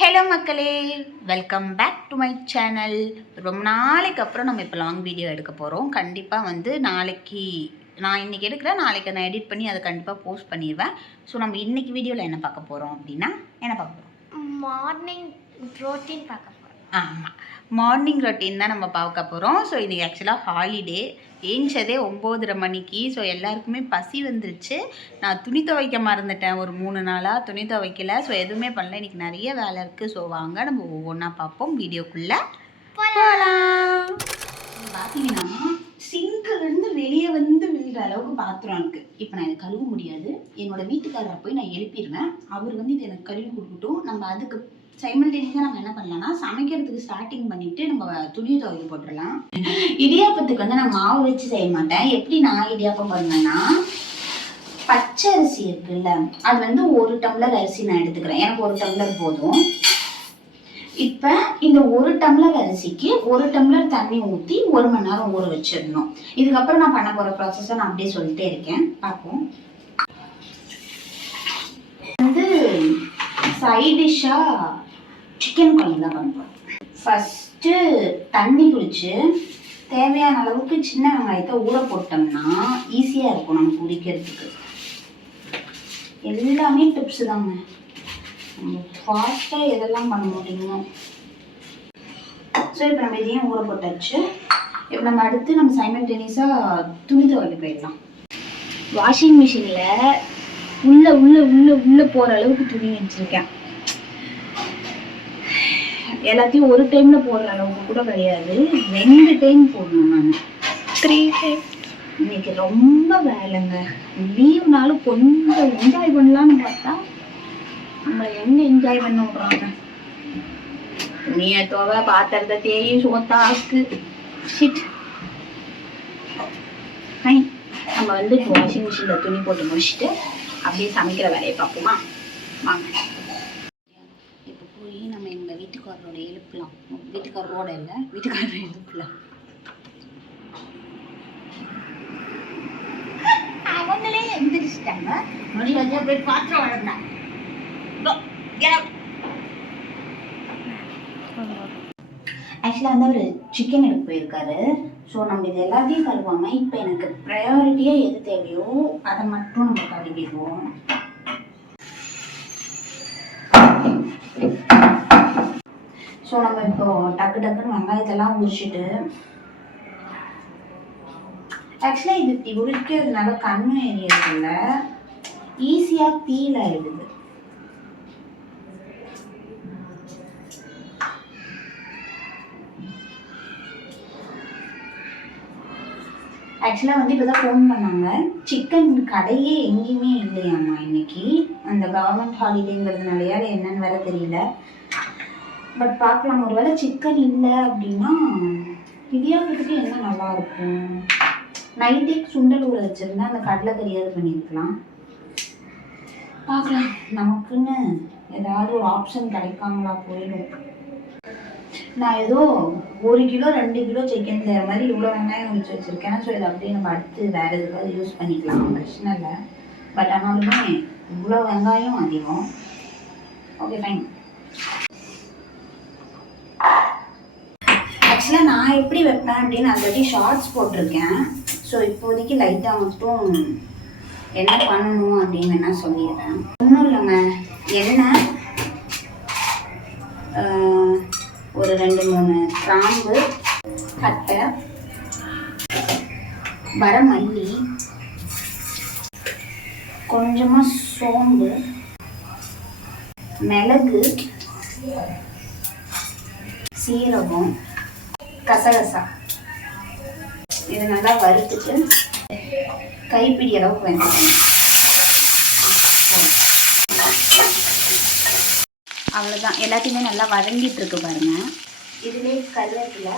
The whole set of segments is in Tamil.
ஹலோ மக்களே, welcome back to my channel. ரொம்ப நாளைக்கு அப்புறம் நம்ம இப்போ லாங் வீடியோ எடுக்க போகிறோம். கண்டிப்பாக நாளைக்கு நான் இன்றைக்கி எடுக்கிறேன், நாளைக்கு நான் எடிட் பண்ணி அதை கண்டிப்பாக போஸ்ட் பண்ணிடுவேன். ஸோ நம்ம இன்றைக்கி வீடியோவில் என்ன பார்க்க போகிறோம் அப்படின்னா, என்ன பார்க்க போகிறோம்? மார்னிங் ரொட்டீன் பார்க்க போகிறோம். ஆமாம், மார்னிங் ரொட்டீன் தான் நம்ம பார்க்க போகிறோம். ஸோ இன்றைக்கி ஆக்சுவலாக ஹாலிடே, ஏஞ்சதே 9:30 மணிக்கு. ஸோ எல்லாருக்குமே பசி வந்துருச்சு. நான் துணி துவைக்க மறந்துட்டேன், ஒரு 3 நாளாக துணி துவைக்கல. ஸோ எதுவுமே பண்ணல, இன்றைக்கி நிறைய வேலை இருக்குது. ஸோ வாங்க நம்ம ஒவ்வொன்றா பார்ப்போம், வீடியோக்குள்ளே போகலாம். பார்த்தீங்கன்னா சிங்கிலிருந்து வெளியே வந்து விழுற அளவுக்கு பாத்திரம் இருக்குது. இப்போ நான் இதை கழுவ முடியாது, என்னோடய வீட்டுக்காரரை போய் நான் எழுப்பிடுவேன். அவர் இது எனக்கு கழுவி கொடுக்கட்டும். நம்ம அதுக்கு சைமல்டேனியஸாக நம்ம என்ன பண்ணலாம்னா, சமைக்கிறதுக்கு ஸ்டார்டிங் பண்ணிவிட்டு நம்ம துணியை துவைக்க போட்டுடலாம். இடியாப்பத்துக்கு நான் மாவு வச்சு செய்ய மாட்டேன். எப்படி நான் இடியாப்பம் பண்ணுவேன்னா, பச்சை அரிசி இருக்குல்ல, அது 1 டம்ளர் அரிசி நான் எடுத்துக்கிறேன். எனக்கு 1 டம்ளர் போதும். இப்போ இந்த 1 டம்ளர் அரிசிக்கு 1 டம்ளர் தண்ணி ஊற்றி 1 மணி நேரம் ஊற வச்சிடணும். இதுக்கப்புறம் நான் பண்ண போகிற ப்ராசஸை நான் அப்படியே சொல்லிட்டே இருக்கேன், பார்ப்போம். சைட் டிஷ்ஷாக சிக்கன் குழம்பு தான் பண்ணுறோம். ஃபஸ்ட்டு தண்ணி குடிச்சு தேவையான அளவுக்கு சின்ன வெங்காயத்தை ஊற போட்டோம்னா ஈஸியாக இருக்கும் நம்ம குடிக்கிறதுக்கு. எல்லாமே டிப்ஸு தாங்க, நம்ம ஃபாஸ்ட்டாக எதெல்லாம் பண்ண முடியுமோ. ஸோ இப்போ நம்ம இதையும் ஊற போட்டாச்சு. இப்போ நம்ம அடுத்து நம்ம சைமல்டேனியஸாக துணி துவைக்க போயிடலாம். வாஷிங் மிஷினில் உள்ள போகிற அளவுக்கு துணி வச்சுருக்கேன். எல்லாத்தையும் ஒரு டைமில் போடுற அளவுக்கு கூட கிடையாது, 2 டைம் போடணும். நான் 3 டைம். இன்னைக்கு ரொம்ப வேலைங்க. லீவ்னாலும் கொஞ்சம் என்ஜாய் பண்ணலான்னு பார்த்தா நம்மளை எங்கே என்ஜாய் பண்ண விடுறாங்க. துணியை துவை, பாத்திரத்தை தேய், சோத்தாக்கு ஷிட். நம்ம இப்போ வாஷிங் மிஷினில் துணி போட்டு முடிச்சுட்டு அப்படியே சமைக்கிற வேலையை பார்ப்போமா? வாங்க. இப்போ போய் நம்ம எங்கள் வீட்டுக்காரரோட எழுப்பலாம். வீட்டுக்காரரோட இல்லை, வீட்டுக்காரரை எழுப்பலாம். அவங்களே எந்திரிச்சிட்டாங்க. மணி வச்சு போய் பாத்திரம் வளர்ந்தாங்க. ஆக்சுவலாக அவர் சிக்கன் எடுக்க போயிருக்காரு. ஸோ நம்ம இது எல்லாத்தையும் கழுவாமல் இப்போ எனக்கு ப்ரையாரிட்டியாக எது தேவையோ அதை மட்டும் நம்ம கழுவிடுவோம். ஸோ நம்ம இப்போ டக்குன்னு வெங்காயத்தெல்லாம் உரிச்சிட்டு, ஆக்சுவலாக இது இப்படி உரிக்கிறதுனால கண்ணு எரியறதில்ல, ஈஸியாக பீல் ஆகிடுது. ஆக்சுவலாக இப்போ தான் ஃபோன் பண்ணாங்க, சிக்கன் கடையே எங்கேயுமே இல்லையாம்மா இன்னைக்கு. அந்த கவர்மெண்ட் ஹாலிடேங்கிறதுனாலயா என்னன்னு வேற தெரியல. பட் பார்க்கலாம், ஒரு வேளை சிக்கன் இல்லை அப்படின்னா இடியாப்பத்துக்கு என்ன நல்லா இருக்கும். நைட்டே சுண்டல் ஊற வச்சிருந்தா அந்த கடலை கறியாவது பண்ணியிருக்கலாம். பார்க்கலாம், நமக்குன்னு ஏதாவது ஒரு ஆப்ஷன் கிடைக்காமலா போயிடும். நான் ஏதோ 1 கிலோ 2 கிலோ சிக்கன் செய்கிற மாதிரி இவ்வளோ வெங்காயம் உரிச்சு வச்சுருக்கேன். ஸோ இதை அப்படியே நம்ம அடுத்து வேறு எதுக்காவது யூஸ் பண்ணிக்கலாம், பிரச்சனை இல்லை. பட் ஆனாலுமே இவ்வளோ வெங்காயம் அதிகம். Okay fine. ஆக்சுவலாக நான் எப்படி வைப்பேன் அப்படின்னு ஆல்ரெடி ஷார்ட்ஸ் போட்டிருக்கேன். ஸோ இப்போதைக்கு லைட்டாக மட்டும் என்ன பண்ணணும் அப்படின்னு வேணா சொல்லிடுறேன். ஒன்றும் இல்லைங்க, எண்ணெய், ஒரு 2-3 கிராம்பு, பட்டை, வரமல்லி, கொஞ்சமாக சோம்பு, மிளகு, சீரகம், கசகசா, இது நல்லா வறுத்துட்டு கைப்பிடி அளவுக்கு வெந்துக்கணும். அவ்வளோதான், எல்லாத்தையுமே நல்லா வதங்கிட்டு இருக்கு பாருங்க. இதுலேயே கருவேப்பிலை,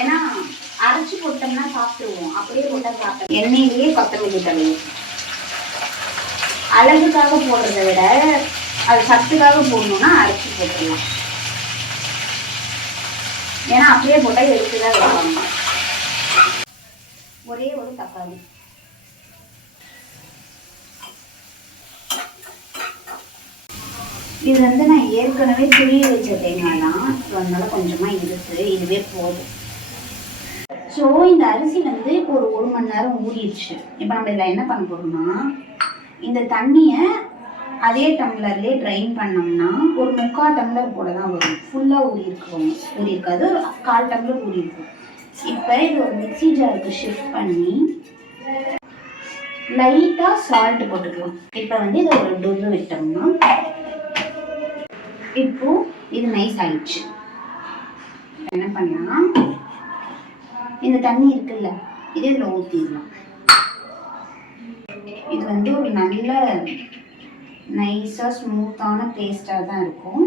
ஏன்னா அரைச்சி போட்டோம்னா சாப்பிடுவோம், அப்படியே போட்டால் சாப்பிடுவோம். எண்ணெயிலேயே கொத்தமல்லி தழை, அழகுக்காக போடுறத விட அது சத்துக்காக போடணும்னா அரைச்சி போட்டுடலாம். ஏன்னா அப்படியே போட்டால் எடுத்துதான் வைப்பாங்க. ஒரே ஒரு தக்காளி, இது வந்து நான் ஏற்கனவே துரிய வச்ச தேங்காய் தான், ஸோ அதனால கொஞ்சமாக இருக்குது, இதுவே போதும். ஸோ இந்த அரிசி வந்து இப்போ ஒரு 1 மணி நேரம் ஊறிடுச்சு. இப்போ நம்ம இதில் என்ன பண்ண போகிறோம்னா, இந்த தண்ணியை அதே டம்ளர்லேயே ட்ரைன் பண்ணோம்னா ஒரு 3/4 டம்ளர் போல தான் வரும். ஃபுல்லாக ஊறி இருக்காது, ஒரு 1/4 டம்ளர் ஊறி இருக்கும். இப்போ இது ஒரு மிக்ஸி ஜாருக்கு ஷிஃப்ட் பண்ணி லைட்டாக சால்ட் போட்டுக்கலாம். இப்போ வந்து இதை ஒரு டொல்லு விட்டோம்னா இப்போ இது நைஸ் ஆயிடுச்சு. என்ன பண்ணலாம், இந்த தண்ணி இருக்குல்ல, இது இதில் ஊற்றிடலாம். இது வந்து ஒரு நல்ல நைஸாக ஸ்மூத்தான பேஸ்ட்டாக தான் இருக்கும்.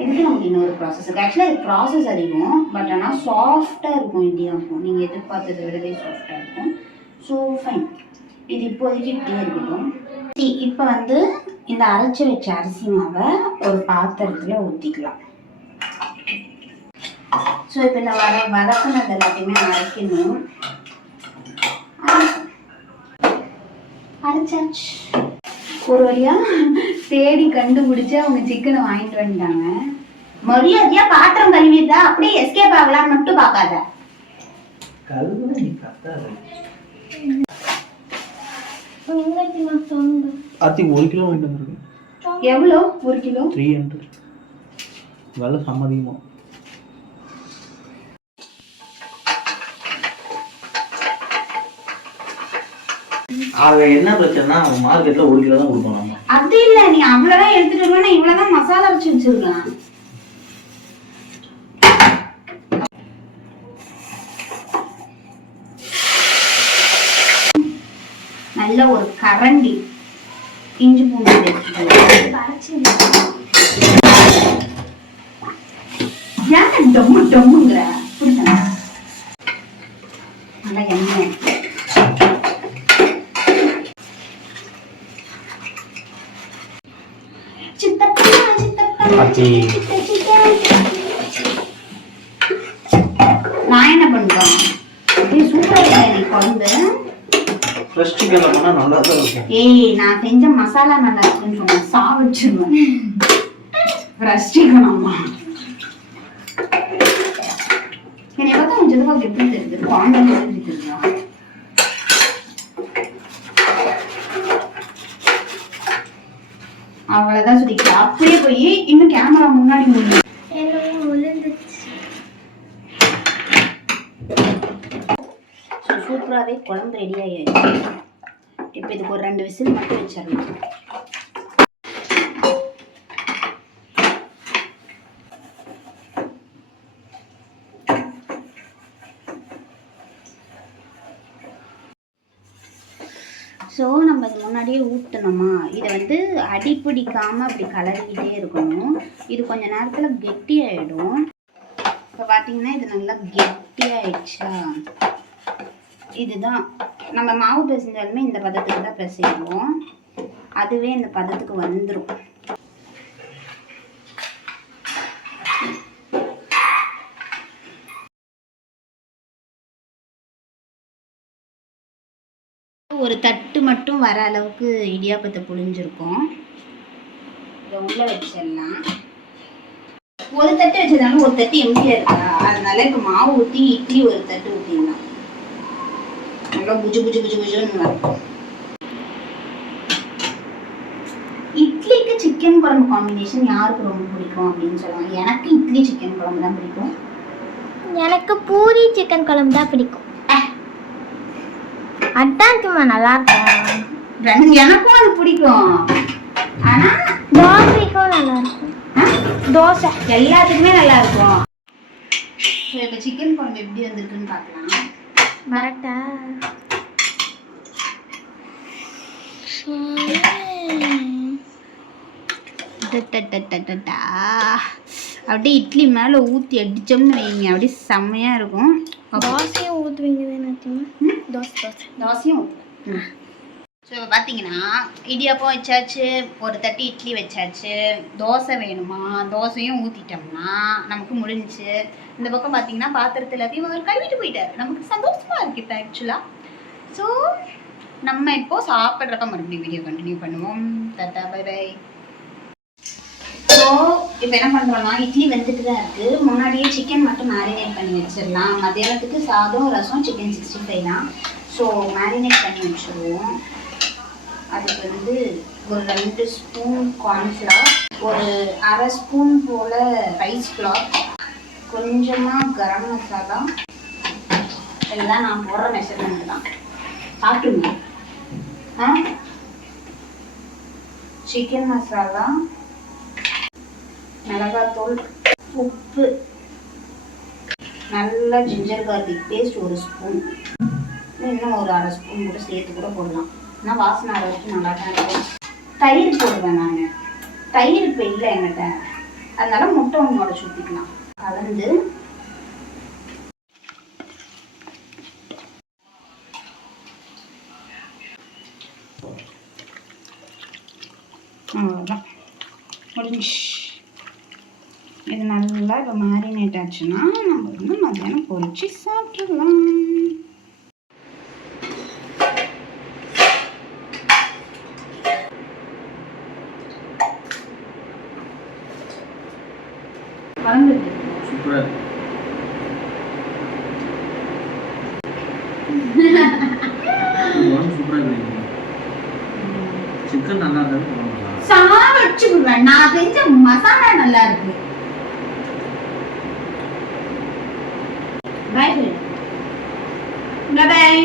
இதுக்கு நமக்கு இன்னொரு ப்ராசஸ் இருக்குது. ஆக்சுவலாக இது ப்ராசஸ் அதிகம், பட் ஆனால் சாஃப்டாக இருக்கும். இடியாப்பம் நீங்கள் எதிர்பார்த்ததை விடவே சாஃப்டாக இருக்கும். ஸோ ஃபைன், இது இப்போதைக்கு இப்படியே இருக்கட்டும். இப்போ வந்து இந்த அரைச்சி வச்ச அரிசி மாவை ஒரு பாத்திரத்தில் ஊற்றிக்கலாம். ஸோ இப்போ இந்த வதக்கினது எல்லாத்தையுமே அரைக்கணும். அரைச்சாச்சு. ஒரு வழியா தேடி கண்டுபிடிச்சு அவங்க சிக்கனை வாங்கிட்டு வந்துட்டாங்க. மரியாதையா பாத்திரம் கழுவிட்டா அப்படியே எஸ்கேப் ஆகலாம்னு மட்டும் பார்க்காத. ஆர்த்தி 1 கிலோ வாங்கிட்டு வந்துருக்கு. எவ்வளோ 1 கிலோ? 300. விலை சம்மதிக்குமா? அவன் என்ன பிரச்சனைனா அவன் மார்க்கெட்ல 1 கிலோ தான் கொடுப்பான். நம்ம அது இல்ல, நீ அவ்வளவுதான் எடுத்துட்டு வரணும், இவ்வளவுதான் மசாலா அரைச்சு வச்சிருக்கலாம். நல்ல ஒரு கரண்டி இஞ்சி பூண்டு ஏன் டம்மு டம்முங்கிற நல்லா எண்ணெய் நான் என்ன பண்றேன், சூப்பரா நீ குழம்பு ஃப்ரெஷ் சிக்கன்ல பண்ணா நல்லா தான் இருக்கும். ஏய், நான் செஞ்ச மசாலா நல்லா இருக்குன்னு சொன்னேன், சாவடிச்சிருவேன். ஃப்ரெஷ் சிக்கன் அம்மா என்னை பார்த்தா உன் ஜெதுவாக்கு எப்படி தெரியுது, குழம்பு எப்படி தெரியுதா? அவ்வளவுதான் சொல்லிட்டு அப்படியே போய் இன்னும் கேமரா முன்னாடி முடியும். சூப்பராகவே குழம்பு ரெடி ஆகிடுச்சு. இப்போ இதுக்கு ஒரு 2 விசில் மட்டும் வச்சிடலாம். ஸோ நம்ம இது முன்னாடியே ஊற்றணுமா, இதை வந்து அடிப்பிடிக்காமல் அப்படி கலரிக்கிட்டே இருக்கணும். இது கொஞ்ச நேரத்தில் கெட்டியாயிடும். இப்போ பார்த்தீங்கன்னா இது நல்லா கெட்டியாயிடுச்சா, இதுதான் நம்ம மாவு பிசைஞ்சாலுமே இந்த பதத்துக்கு தான் பிசைவோம். அதுவே இந்த பதத்துக்கு வந்துடும். ஒரு தட்டு மட்டும் வர அளவுக்கு இடியாப்பத்தை புழிஞ்சிருக்கோம். இதை உள்ள வச்சிடலாம். ஒரு தட்டு வச்சதாலும் ஒரு தட்டு எம்டியா இருக்கா, அதனால இப்போ மாவு ஊற்றி இட்லி ஒரு தட்டு ஊற்றிடலாம். நல்லா புஜு புஜு புஜு புஜுன்னு இருக்கும். இட்லிக்கு சிக்கன் குழம்பு காம்பினேஷன் யாருக்கு ரொம்ப பிடிக்கும் அப்படின்னு சொல்லுவாங்க. எனக்கு இட்லி சிக்கன் குழம்பு தான் பிடிக்கும். எனக்கு பூரி சிக்கன் குழம்பு தான் பிடிக்கும். அட்டாக்குமா நல்லா இருக்கும். எனக்கும் அது பிடிக்கும், ஆனா தோசைக்கும் நல்லா இருக்கும். தோசை எல்லாத்துக்குமே நல்லா இருக்கும். இப்போ சிக்கன் குழம்பு எப்படி வந்திருக்குன்னு பார்க்கலாம். கரெக்டா? அப்படியே இட்லி மேலே ஊற்றி அடித்தோம்னு வைங்க, அப்படியே செம்மையாக இருக்கும். தோசையும் ஊற்றுவீங்க தானே? தோசையும் ஊற்றுவேன். ஸோ இப்போ பார்த்தீங்கன்னா இடியாப்பம் வச்சாச்சு, ஒரு தட்டு இட்லி வச்சாச்சு. தோசை வேணுமா, தோசையும் ஊற்றிட்டோம்னா நமக்கு முடிஞ்சிச்சு. இந்த பக்கம் பார்த்தீங்கன்னா பாத்திரத்தில் எல்லாத்தையும் அவர் கழுவிட்டு போயிட்டார். நமக்கு சந்தோஷமாக இருக்குது இப்போ ஆக்சுவலாக. ஸோ நம்ம இப்போது சாப்பிட்றப்ப மறுபடியும் வீடியோ கண்டினியூ பண்ணுவோம். Tata, bye bye. இப்போ என்ன பண்ணுறோன்னா இட்லி வெந்துட்டு தான் இருக்குது. முன்னாடியே சிக்கன் மட்டும் மேரினேட் பண்ணி வச்சிடலாம். மத்தியானத்துக்கு சாதம் ரசம் சிக்கன் 65 தான். ஸோ மேரினேட் பண்ணி வச்சுருவோம். அதுக்கு வந்து ஒரு 2 ஸ்பூன் கார்ன்ஃப்ளவர், ஒரு அரை ஸ்பூன் போல் ரைஸ் ஃப்ளார், கொஞ்சமாக கரம் மசாலா, எல்லாம் நான் போடுற மெஷர்மெண்ட் தான். சாப்பிட்டுங்க. சிக்கன் மசாலா, மிளகாத்தூள், உப்பு, நல்லா ஜிஞ்சர் கார்லிக் பேஸ்ட் 1 ஸ்பூன், இன்னும் ஒரு அரை ஸ்பூன் கூட சேர்த்து கூட போடலாம். ஆனால் வாசனை வர வரைக்கும் நல்லா தான் இருக்கும். தயிர் போடுவேன் நான். தயிர் இப்போ இல்லை என்கிட்ட, அதனால முட்டை ஒன்று உடச்சி ஊற்றிக்கலாம். கலந்து அவ்வளோதான் முடிஞ்சு. இது நல்லா இப்போ மேரினேட் ஆச்சுன்னா நம்ம வந்து மத்தியானம் பொரிச்சு சாப்பிட்றலாம். சிக்கன் நல்லா இருக்கு. சாப்பிட்டு விடுவேன். நான் செஞ்ச மசாலா நல்லா இருக்கு. பாய் பாய்.